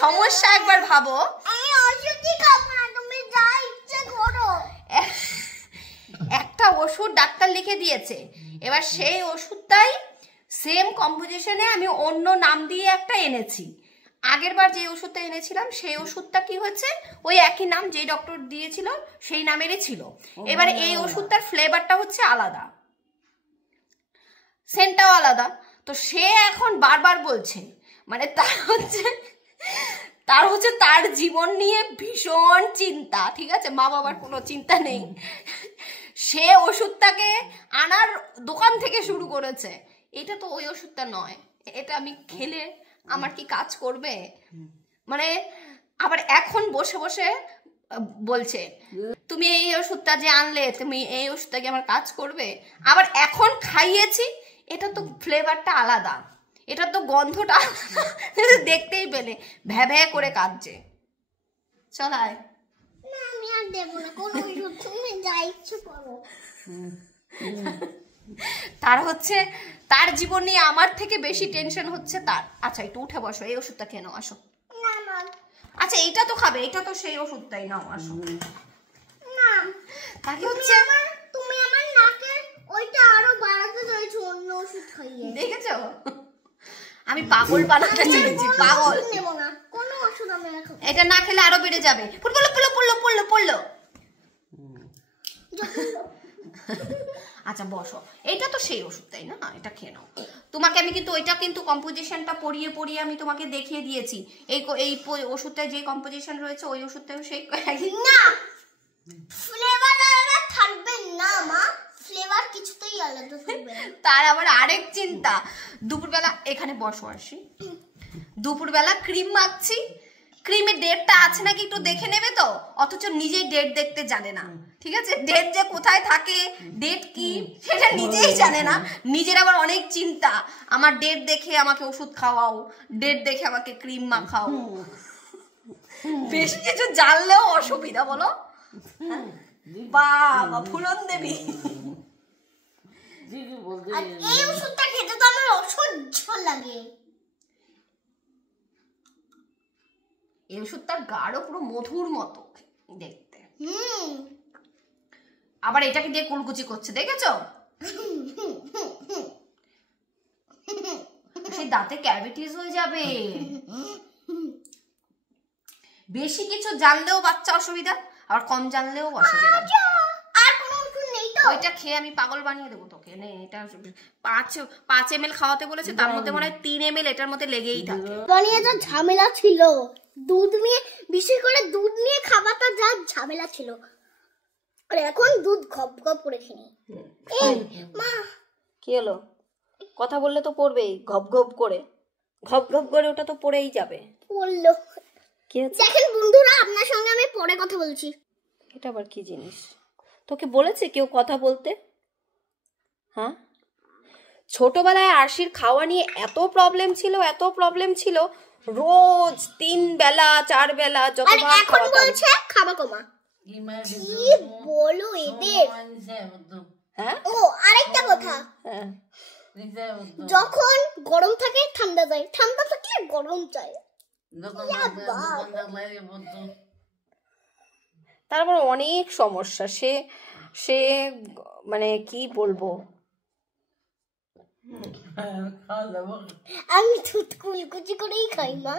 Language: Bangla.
সমস্যা একবার ভাবো। আমি ওষুধই খাবো না, তুমি যা ইচ্ছে করো। একটা ওষুধ ডাক্তার লিখে দিয়েছে, এবার সেই ওষুধটাই সেম কম্পোজিশনে আমি অন্য নাম দিয়ে একটা এনেছি। আগের বার যে ওষুধটা এনেছিলাম সেই ওষুধটা কি হচ্ছে, ওই একই নাম যে ডক্টর দিয়েছিল সেই নামেরই ছিল। এবার এই ওষুধটার ফ্লেভারটা হচ্ছে আলাদা, সেন্টটাও আলাদা। তো সে এখন বারবার বলছে, মানে তার হচ্ছে তার জীবন নিয়ে ভীষণ চিন্তা, ঠিক আছে, মা বাবার কোনো চিন্তা নেই। সে ওষুধটাকে আনার দোকান থেকে শুরু করেছে। এটা তো ওই ওষুধটা নয়, এটা আমি খেলে আমার কি কাজ করবে? মানে আবার এখন বসে বসে বলছে, তুমি এই ওষুধটা যে আনলে, তুমি এই ওষুধটা কি আমার কাজ করবে? আবার এখন খাইয়েছি, এটা তো ফ্লেভারটা আলাদা, এটা তো গন্ধটা দেখতেই পেলে ভ্যা ভ্যা করে কাঁদছে। চলায় না, আমি আর দেবো না কোনো ওষুধ, তুমি যা ইচ্ছে করো। তার হচ্ছে তার জীবন নিয়ে আমার থেকে বেশি টেনশন হচ্ছে তার। আচ্ছা একটু উঠে বসো, এই ওষুধটা খেয়ে নাও, আসো। না না, আচ্ছা এইটা তো খাবে, এটা তো সেই ওষুধটাই, নাও আসো। না তাকে হচ্ছে তুমি আমার নাকের ওইটা আরো বাড়াতে চাইছো অন্য ওষুধ খাইয়ে। দেখেছো, আমি পাগল বানাতে চাইছি, পাগল। নেব না কোনো ওষুধ, আমি আর খাবো। এটা না খেলে আরো বেড়ে যাবে। পড়লো পড়লো পড়লো পড়লো পড়লো। আচ্ছা বসো, এটা তো সেই ওষুধটাই না, এটা খেয়ে নাও। তোমাকে আমি কিন্তু ওইটা কিন্তু কম্পোজিশনটা পড়িয়ে পড়িয়ে আমি তোমাকে দেখিয়ে দিয়েছি। এই ওষুধটায় যে কম্পোজিশন রয়েছে ওই ওষুধটাও সেই। না, ফ্লেভার আলাদা থাকবে না মা, ফ্লেভার কিছুতেই আলাদা থাকবে না। তার আবার আরেক চিন্তা, দুপুরবেলা এখানে বসো আসি, দুপুরবেলা ক্রিম মাখছি, ক্রিমের ডেটটা আছে নাকি একটু দেখে নেবে তো, অথচ নিজেই ডেট দেখতে জানে না, ঠিক আছে, ডেট যে কোথায় থাকে, ডেট কি সেটা নিজেই জানে না। নিজের আবার অনেক চিন্তা, আমার ডেট দেখে আমাকে ওষুধ খাওয়াও, ডেট দেখে আমাকে ক্রিম মাখাও। বেশি কিছু জানলেও অসুবিধা, বলো। বাবা ফুলন দেবী, আর এই ওষুধটা খেতে তো আমার অসহ্য লাগে। এই ওষুধটার গাঢ় পুরো মধুর মতো দেখতে। আবার এটাকে দিয়ে কুলকুচি করছে, দেখেছো? সেই দাঁতে ক্যাভিটিস হয়ে যাবে। বেশি কিছু জানলেও বাচ্চা অসুবিধা, আর কম জানলেও অসুবিধা। আর কোনো ওষুধ নেই তো? ওইটা খেয়ে আমি পাগল বানিয়ে দেবো তোকে। নে, এটা 5 ml খাওয়াতে বলেছে, তার মধ্যে মনে হয় 3 ml এটার মধ্যে লেগেই থাকে। বানিয়ে যা ঝামেলা ছিল, দুধ নিয়ে, বিশেষ করে দুধ নিয়ে খাবারটা যা ঝামেলা ছিল, আর এখন দুধ ঘপ ঘপ করে খেয়ে নিই। মা কি হলো? কথা বললে তো পড়বেই, ঘপ ঘপ করে, ঘপ ঘপ করে ওটা তো পড়েই যাবে। বললো কি হচ্ছে? দেখেন বন্ধুরা, আপনার সঙ্গে আমি পরে কথা বলছি। এটা আবার কি জিনিস? তোকে বলেছে কেউ কথা বলতে? হ্যাঁ, ছোটবেলায় আরশির খাওয়া নিয়ে এত প্রবলেম ছিল, এত প্রবলেম ছিল, রোজ 3 বেলা 4 বেলা যতবার এখন বলছে খাওয়া কমা। কি বলো এদের? হ্যাঁ, ও আরেকটা কথা, হ্যাঁ, যখন গরম থাকে ঠান্ডা যায়, ঠান্ডা থাকে গরম চাই। তারপর অনেক সমস্যা, সে মানে কি বলবো। আমি দুধ কুলকুচি করেই খাই মা।